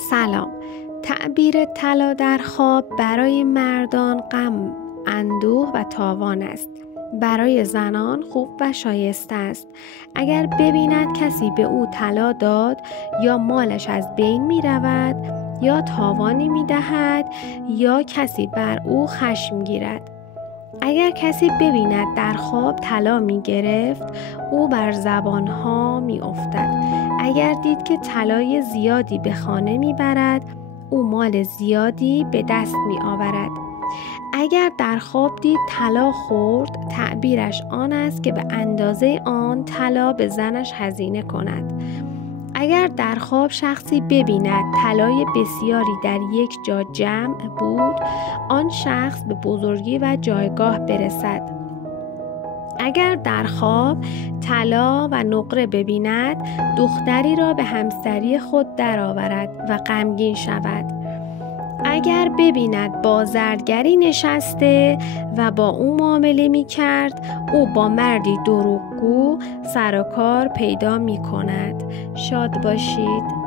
سلام. تعبیر طلا در خواب برای مردان غم، اندوه و تاوان است. برای زنان خوب و شایسته است. اگر ببیند کسی به او طلا داد، یا مالش از بین می رود، یا تاوانی می دهد، یا کسی بر او خشم گیرد. اگر کسی ببیند در خواب طلا می گرفت، او بر زبانها می افتد. اگر دید که طلای زیادی به خانه می برد، او مال زیادی به دست می آورد. اگر در خواب دید طلا خورد، تعبیرش آن است که به اندازه آن طلا به زنش هزینه کند. اگر در خواب شخصی ببیند طلای بسیاری در یک جا جمع بود، آن شخص به بزرگی و جایگاه برسد. اگر در خواب طلا و نقره ببیند، دختری را به همسری خود درآورد و غمگین شود. اگر ببیند با زرگری نشسته و با او معامله می کرد، او با مردی دروغگو سر و کار پیدا می کند. شاد باشید.